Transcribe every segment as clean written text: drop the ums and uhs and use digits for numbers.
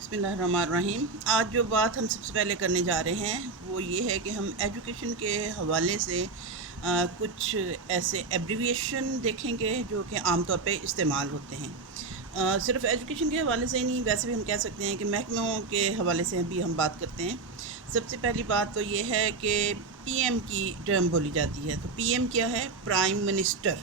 बिस्मिल्लाहिर्रहमानिर्रहीम। आज जो बात हम सबसे पहले करने जा रहे हैं वो ये है कि हम एजुकेशन के हवाले से कुछ ऐसे एब्रीविएशन देखेंगे जो कि आम तौर पे इस्तेमाल होते हैं। सिर्फ एजुकेशन के हवाले से ही नहीं, वैसे भी हम कह सकते हैं कि महकमों के हवाले से भी हम बात करते हैं। सबसे पहली बात तो ये है कि पीएम की टर्म बोली जाती है। तो पीएम क्या है? Prime minister.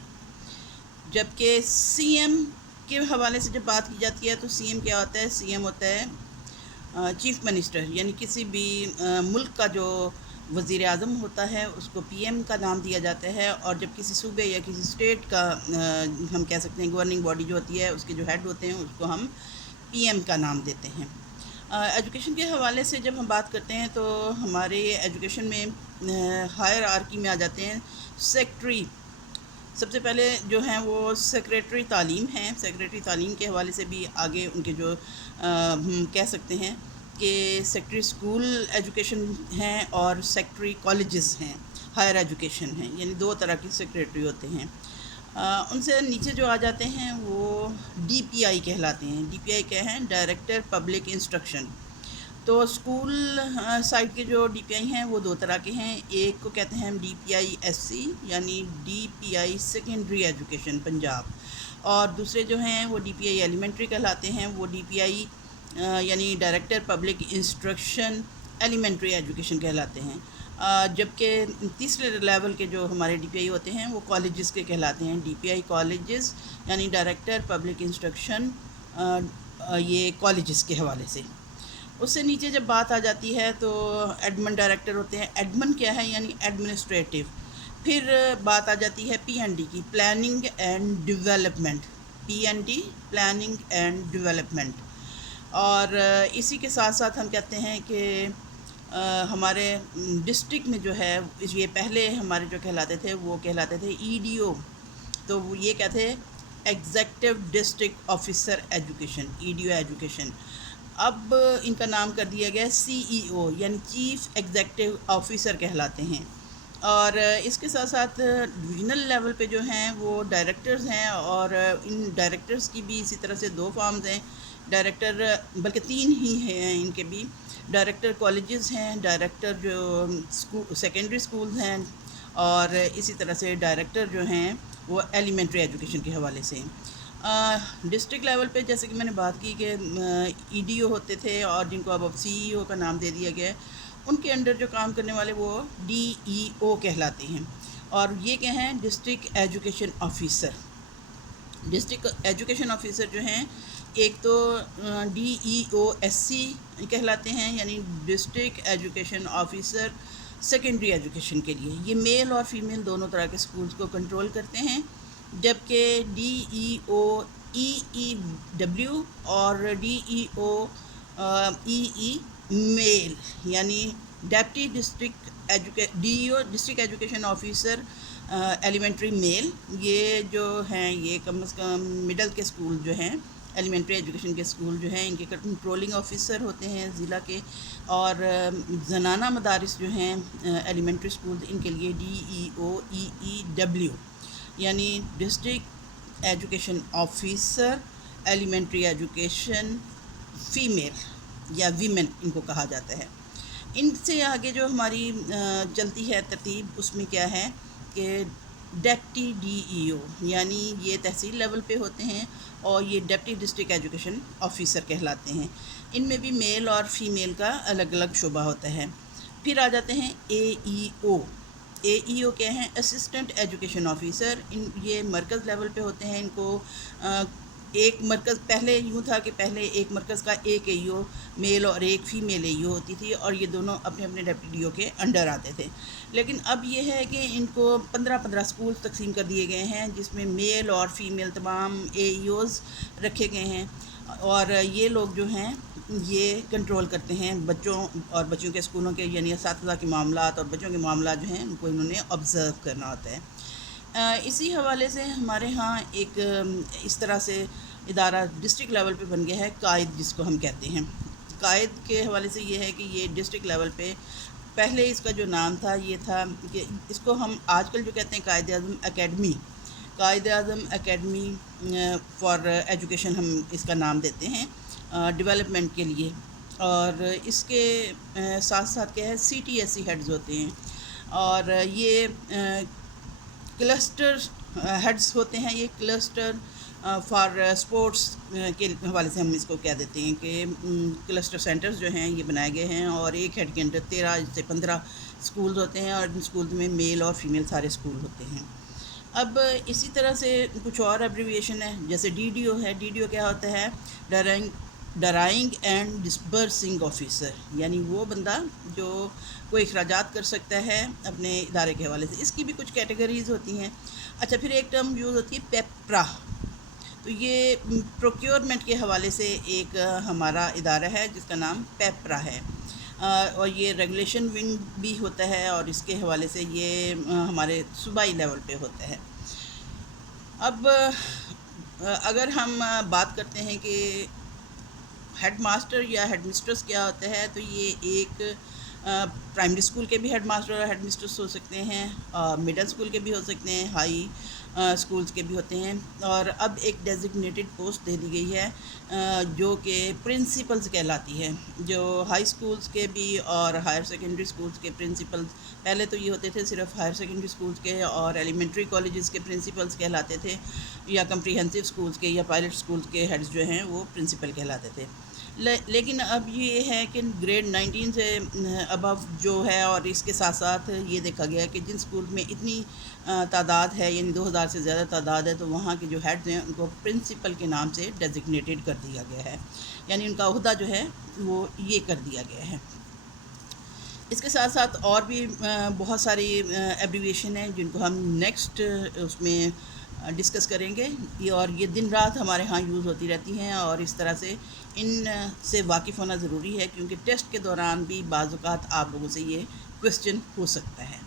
जबकि सीएम के हवाले से जब बात की जाती है तो सीएम क्या होता है? सीएम होता है चीफ़ मिनिस्टर, यानी किसी भी मुल्क का जो वज़ीर आज़म होता है उसको पीएम का नाम दिया जाता है। और जब किसी सूबे या किसी स्टेट का हम कह सकते हैं गवर्निंग बॉडी जो होती है उसके जो हेड होते हैं उसको हम पीएम का नाम देते हैं। एजुकेशन के हवाले से जब हम बात करते हैं तो हमारे एजुकेशन में हायरार्की में आ जाते हैं सेक्रेटरी। सबसे पहले जो हैं वो सेक्रेटरी तालीम हैं। सेक्रेटरी तालीम के हवाले से भी आगे उनके जो हम कह सकते हैं कि सेक्रेटरी स्कूल एजुकेशन हैं और सेक्रेटरी कॉलेजेस हैं, हायर एजुकेशन हैं, यानी दो तरह की सेक्रेटरी होते हैं। उनसे नीचे जो आ जाते हैं वो डीपीआई कहलाते हैं। डीपीआई क्या है? Director public instruction. तो स्कूल साइड के जो डीपीआई हैं वो दो तरह के हैं। एक को कहते हैं हम डीपीआई एससी, यानी डीपीआई सेकेंडरी एजुकेशन पंजाब, और दूसरे जो हैं वो डीपीआई एलिमेंट्री कहलाते हैं। वो डीपीआई यानी director public instruction elementary education कहलाते हैं। जबकि तीसरे लेवल के जो हमारे डीपीआई होते हैं वो कॉलेजेस के कहलाते हैं। डीपीआई कॉलेजेस यानी डायरेक्टर पब्लिक इंस्ट्रक्शन, ये कॉलेजेस के हवाले से। उससे नीचे जब बात आ जाती है तो एडमन डायरेक्टर होते हैं। एडमन क्या है? यानी एडमिनिस्ट्रेटिव। फिर बात आ जाती है पीएनडी की, planning and development. PND planning and development. और इसी के साथ साथ हम कहते हैं कि हमारे डिस्ट्रिक्ट में जो है ये पहले हमारे जो कहलाते थे वो कहलाते थे ईडीओ। तो वो ये क्या थे? Executive district officer education, EDO education. अब इनका नाम कर दिया गया सीईओ, यानी चीफ़ एग्जेक्टिव ऑफिसर कहलाते हैं। और इसके साथ साथ डिविजनल लेवल पे जो हैं वो डायरेक्टर्स हैं, और इन डायरेक्टर्स की भी इसी तरह से दो फॉर्म्स हैं। डायरेक्टर, बल्कि तीन ही हैं इनके भी। डायरेक्टर कॉलेजेस हैं, डायरेक्टर जो स्कूल सेकेंडरी स्कूल्स हैं, और इसी तरह से डायरेक्टर जो हैं वो एलिमेंट्री एजुकेशन के हवाले से। डिस्ट्रिक्ट लेवल पे जैसे कि मैंने बात की कि ईडीओ होते थे और जिनको अब सीईओ का नाम दे दिया गया है, उनके अंडर जो काम करने वाले वो डीईओ कहलाते हैं। और ये क्या हैं? District education officer. District education officer जो हैं, एक तो डीईओ एससी कहलाते हैं, यानी district education officer secondary education के लिए। ये मेल और फीमेल दोनों तरह के स्कूल्स को कंट्रोल करते हैं। जबकि डीईओ ईईडब्ल्यू और डीईओ ईई मेल, यानी deputy district DEO district education officer elementary male, ये जो हैं ये कम से कम मिडल के स्कूल जो हैं, एलिमेंट्री एजुकेशन के स्कूल जो हैं, इनके कंट्रोलिंग ऑफिसर होते हैं ज़िला के। और ज़नाना मदारिस जो हैं एलिमेंट्री स्कूल, इनके लिए डीईओ ईईडब्ल्यू, यानी district education officer elementary education female या वीमेन इनको कहा जाता है। इनसे आगे जो हमारी चलती है तरतीब, उसमें क्या है कि डेप्टी डीईओ, यानी ये तहसील लेवल पे होते हैं और ये डेप्टी डिस्ट्रिक्ट एजुकेशन ऑफिसर कहलाते हैं। इनमें भी मेल और फीमेल का अलग अलग शोबा होता है। फिर आ जाते हैं एईओ। एईओ क्या है? Assistant education officer. ये मरकज़ लेवल पे होते हैं। इनको एक मरकज़, पहले यूँ था कि पहले एक मरकज़ का एक एईओ मेल और एक फ़ीमेल एईओ होती थी, और ये दोनों अपने अपने डेप्टी डीओ के अंडर आते थे। लेकिन अब ये है कि इनको 15-15 स्कूल तकसीम कर दिए गए हैं, जिसमें मेल और फीमेल तमाम एईओज़ रखे गए हैं। और ये लोग जो हैं ये कंट्रोल करते हैं बच्चों और बच्चियों के स्कूलों के, यानी असातिज़ा के मामलात और बच्चों के मामलात जो हैं उनको इन्होंने ऑब्ज़र्व करना होता है। इसी हवाले से हमारे यहाँ एक इस तरह से इदारा डिस्ट्रिक्ट लेवल पे बन गया है, कायद जिसको हम कहते हैं। कायद के हवाले से ये है कि ये डिस्ट्रिक्ट लेवल पे, पहले इसका जो नाम था ये था कि इसको हम आजकल जो कहते हैं Quaid Azam academy, Quaid Azam academy for education हम इसका नाम देते हैं। ڈیولپمنٹ کے لیے. اور اس کے ساتھ ساتھ کیا ہے CTSE ہیڈز ہوتے ہیں, اور یہ کلسٹر ہیڈز ہوتے ہیں. یہ کلسٹر فار اسپورٹس کے حوالے سے ہم اس کو کہہ دیتے ہیں کہ کلسٹر سینٹرز جو ہیں یہ بنائے گئے ہیں, اور ایک ہیڈ کے اندر 13 سے 15 اسکول ہوتے ہیں, اور ان اسکول میں میل اور فیمیل سارے اسکول ہوتے ہیں. اب اسی طرح سے کچھ اور ایبریویشن ہے, جیسے DDO ہے. DDO کیا ہوتا ہے؟ ڈرائنگ اینڈ ڈسبرسنگ آفیسر, یعنی وہ بندہ جو کوئی اخراجات کر سکتا ہے اپنے ادارے کے حوالے سے. اس کی بھی کچھ کیٹیگریز ہوتی ہیں. اچھا, پھر ایک ٹرم یوز ہوتی ہے پیپرا. تو یہ پروکیورمنٹ کے حوالے سے ایک ہمارا ادارہ ہے جس کا نام پیپرا ہے, اور یہ ریگولیشن ونگ بھی ہوتا ہے, اور اس کے حوالے سے یہ ہمارے صوبائی لیول پہ ہوتا ہے. اب اگر ہم بات کرتے ہیں کہ ہیڈ ماسٹر یا ہیڈ مسٹرس کیا ہوتا ہے, تو یہ ایک پرائمری اسکول کے بھی ہیڈ ماسٹر اور ہیڈ مسٹرس ہو سکتے ہیں, مڈل اسکول کے بھی ہو سکتے ہیں, ہائی اسکولس کے بھی ہوتے ہیں. اور اب ایک ڈیزگنیٹڈ پوسٹ دے دی گئی ہے جو کہ پرنسپلز کہلاتی ہے, جو ہائی اسکولس کے بھی اور ہائر سیکنڈری اسکولس کے پرنسپلز. پہلے تو یہ ہوتے تھے صرف ہائر سیکنڈری اسکولس کے اور ایلیمنٹری کالجز کے پرنسپلز کہلاتے تھے, یا کمپریہنسو اسکولس کے یا پائلٹ اسکولس کے ہیڈز جو ہیں وہ پرنسپل کہلاتے تھے. لیکن اب یہ ہے کہ گریڈ 19 سے ابو جو ہے, اور اس کے ساتھ ساتھ یہ دیکھا گیا ہے کہ جن اسکول میں اتنی تعداد ہے, یعنی 2000 سے زیادہ تعداد ہے, تو وہاں کے جو ہیڈز ہیں ان کو پرنسپل کے نام سے ڈیزگنیٹڈ کر دیا گیا ہے, یعنی ان کا عہدہ جو ہے وہ یہ کر دیا گیا ہے. اس کے ساتھ ساتھ اور بھی بہت ساری ایبریویشن ہیں جن کو ہم نیکسٹ اس میں ڈسکس کریں گے, اور یہ دن رات ہمارے ہاں یوز ہوتی رہتی ہیں, اور اس طرح سے ان سے واقف ہونا ضروری ہے, کیونکہ ٹیسٹ کے دوران بھی بعض اوقات آپ لوگوں سے یہ کویسچن ہو سکتا ہے.